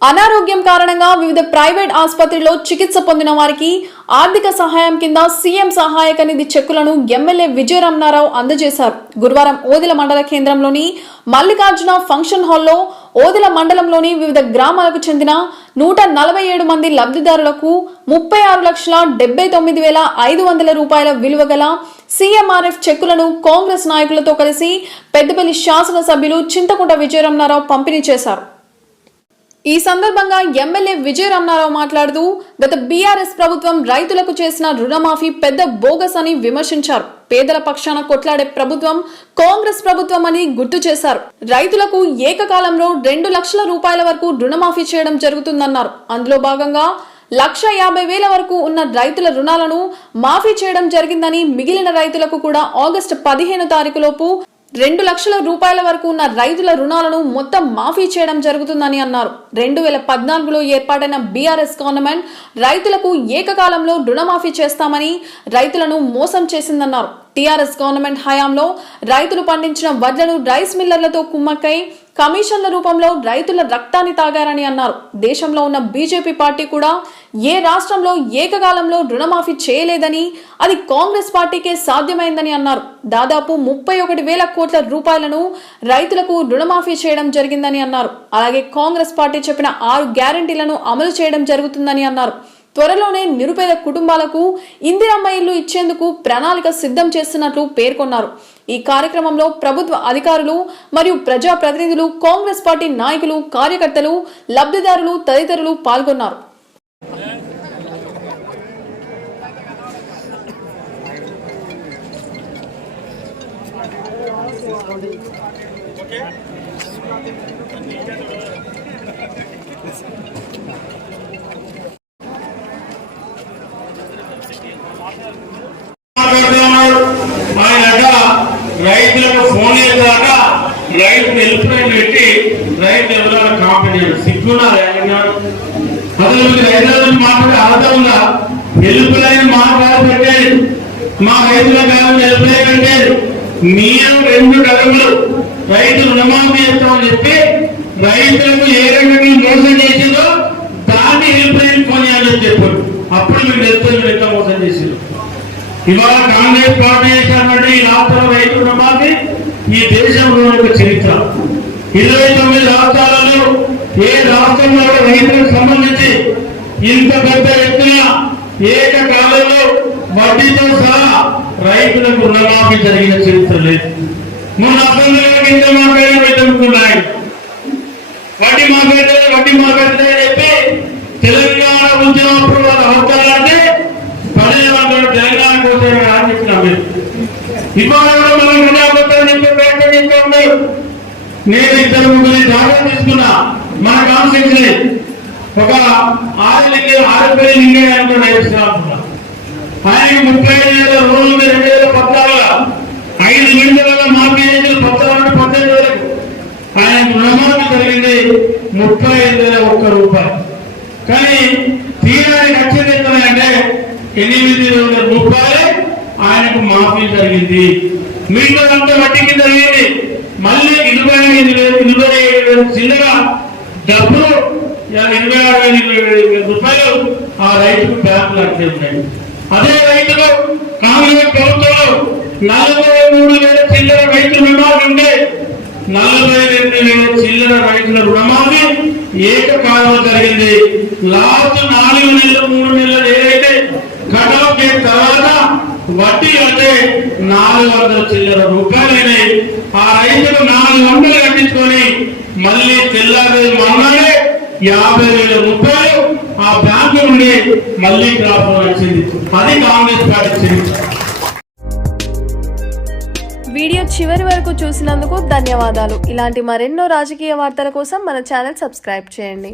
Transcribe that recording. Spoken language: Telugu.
అనారోగ్యం కారణంగా వివిధ ప్రైవేట్ ఆసుపత్రిలో చికిత్స పొందిన వారికి ఆర్థిక సహాయం కింద సీఎం సహాయక నిధి చెక్కులను ఎమ్మెల్యే విజయ రమణారావు అందజేశారు. గురువారం ఓదిల మండల కేంద్రంలోని మల్లికార్జున ఫంక్షన్ హాల్లో ఓదిల మండలంలోని వివిధ గ్రామాలకు చెందిన నూట నలభై ఏడు మంది లబ్ధిదారులకు ముప్పై ఆరు లక్షల డెబ్బై తొమ్మిది వేల ఐదు వందల రూపాయల విలువ గల సీఎంఆర్ఎఫ్ చెక్కులను కాంగ్రెస్ నాయకులతో కలిసి పెద్దపల్లి శాసనసభ్యులు చింతకుంట విజయరమణారావు పంపిణీ చేశారు. ఈ సందర్భంగా ఎమ్మెల్యే విజయ రమణారావు మాట్లాడుతూ గత బీఆర్ఎస్ ప్రభుత్వం రైతులకు చేసిన రుణమాఫీ పెద్ద బోగస్ అని విమర్శించారు. పేదల పక్షాన కొట్లాడే ప్రభుత్వం కాంగ్రెస్ ప్రభుత్వం అని గుర్తు చేశారు. రైతులకు ఏకకాలంలో రెండు లక్షల రూపాయల వరకు రుణమాఫీ చేయడం జరుగుతుందన్నారు. అందులో భాగంగా లక్ష యాభై వేల వరకు ఉన్న రైతుల రుణాలను మాఫీ చేయడం జరిగిందని మిగిలిన రైతులకు కూడా ఆగస్టు పదిహేను తారీఖులోపు రెండు లక్షల రూపాయల వరకు ఉన్న రైతుల రుణాలను మొత్తం మాఫీ చేయడం జరుగుతుందని అన్నారు. రెండు వేల పద్నాలుగులో ఏర్పాటైన బీఆర్ఎస్ గవర్నమెంట్ రైతులకు ఏకకాలంలో రుణమాఫీ చేస్తామని రైతులను మోసం చేసిందన్నారు. టీఆర్ఎస్ గవర్నమెంట్ హయాంలో రైతులు పండించిన వడ్లను రైస్ మిల్లర్లతో కుమ్మక్కై కమిషన్ల రూపంలో రైతుల రక్తాన్ని తాగారని అన్నారు. దేశంలో ఉన్న బీజేపీ పార్టీ కూడా ఏ రాష్ట్రంలో ఏకకాలంలో రుణమాఫీ చేయలేదని అది కాంగ్రెస్ పార్టీకే సాధ్యమైందని అన్నారు. దాదాపు ముప్పై ఒకటి వేల కోట్ల రూపాయలను రైతులకు రుణమాఫీ చేయడం జరిగిందని అన్నారు. అలాగే కాంగ్రెస్ పార్టీ చెప్పిన ఆరు గ్యారంటీలను అమలు చేయడం జరుగుతుందని అన్నారు. త్వరలోనే నిరుపేద కుటుంబాలకు ఇందిరమ్మ ఇల్లు ఇచ్చేందుకు ప్రణాళిక సిద్ధం చేస్తున్నట్లు పేర్కొన్నారు. ఈ కార్యక్రమంలో ప్రభుత్వ అధికారులు మరియు ప్రజా ప్రతినిధులు కాంగ్రెస్ పార్టీ నాయకులు కార్యకర్తలు లబ్ధిదారులు తదితరులు పాల్గొన్నారు. మాట్లాడుతున్నారు ఆయన రైతులకు ఫోన్ చేశాక రైతు హెల్ప్లైన్ పెట్టి రైతు ఎవరైనా కాంపెనీ సిగ్గున్నారు అసలు మీకు రైతుల మాట్లాడే అర్హత ఉందా హెల్ప్లైన్ మాట్లాడబట్టే మా రైతుల కాలం హెల్ప్లైన్ అంటే మీరు రెండు డబ్బులు రైతు రుణమాఫీ చేస్తామని చెప్పి రైతులకు ఏ రకంగా మోసం చేసిందో దాన్ని హెల్ప్లైన్ ఫోన్ చేయాలని చెప్పారు. అప్పుడు మీరు రైతులు మీరు ఎంత మోసం చేసిందో ఇవాళ కాంగ్రెస్ పార్టీ చేసినటువంటి రాష్ట్ర రైతు రుణమాఫీ ఈ దేశంలో ఒక చరిత్ర. ఇరవై తొమ్మిది రాష్ట్రాలలో ఏ రాష్ట్రంలో రైతులకు సంబంధించి ఇంత పెద్ద ఎత్తున ఏకకాలంలో వడ్డీతో సహా రైతులకు రుణమాఫీ జరిగిన చరిత్ర లేదు. మొన్న అసెంబ్లీలో కింద మాట్లాడిన పెట్టుకున్నాయి వడ్డీ మాఫీ వడ్డీ మాఫీ చెప్పి తెలంగాణ ఉద్యమప్పుడు వాళ్ళు అవసరాలంటే పదేమంటారు తెలంగాణ కోసం అని చెప్పినాం మీరు ఇవాళ మనం ప్రజాపత్రం చెప్పి ప్రయత్నం చేస్తూ నేను ఇద్దరు ముగ్గురు దాఖలు తీసుకున్నా మన కాన్స్టిట్యూన్సీ ఒక ఆరు లింగే ఆరు పేరు లింగే అనుకుని నేర్చుకున్నా ఆయన ముప్పై ఐదు వేల రోజుల మీద రెండు వేల పద్నాలుగు ఐదు గంటల మాఫీ చేసిన పద్నాలుగు పద్దెనిమిది వరకు ఆయన రుణమాఫీ జరిగింది ముప్పై ఐదు వేల ఒక్క రూపాయి కానీ తీరానికి వచ్చింది అంటే ఎనిమిది వందల రూపాయలు. ఆయనకు మాఫీ జరిగింది. మిగతా అంతా వడ్డీ కింద జరిగింది మళ్ళీ ఇరవై ఐదు వేలు ఇరవై ఏడు వేలు చిన్నగా డబ్బులు ఇరవై ఆరు వేలు ఇరవై ఏడు వేల రూపాయలు ఆ రైతుకు బ్యాంకులు అట్లే ఉన్నాయి. అదే రైతులు కాంగ్రెస్ ప్రభుత్వంలో నలభై మూడు వేల చిల్లర రైతుల రుణాలు ఉండే నలభై రెండు వేల చిల్లర రైతుల రుణమాఫీ ఏకకాలంలో జరిగింది. లాస్ట్ నాలుగు నెలలు మూడు నెలలు ఏదైతే కట్ ఆఫ్ డేట్ తర్వాత వడ్డీ అంటే నాలుగు వందల చిల్లర రూపాయలైనాయి ఆ రైతులు నాలుగు వందలు కట్టించుకొని మళ్ళీ తెల్లారి మన్నాడే యాభై వేల రూపాయలు ఆ బ్యాంకు నుండి మళ్ళీ క్రాప్ వచ్చింది అది కాంగ్రెస్ పార్టీ వీడియో చివరి వరకు చూసినందుకు ధన్యవాదాలు. ఇలాంటి మరెన్నో రాజకీయ వార్తల కోసం మన ఛానల్ సబ్స్క్రైబ్ చేయండి.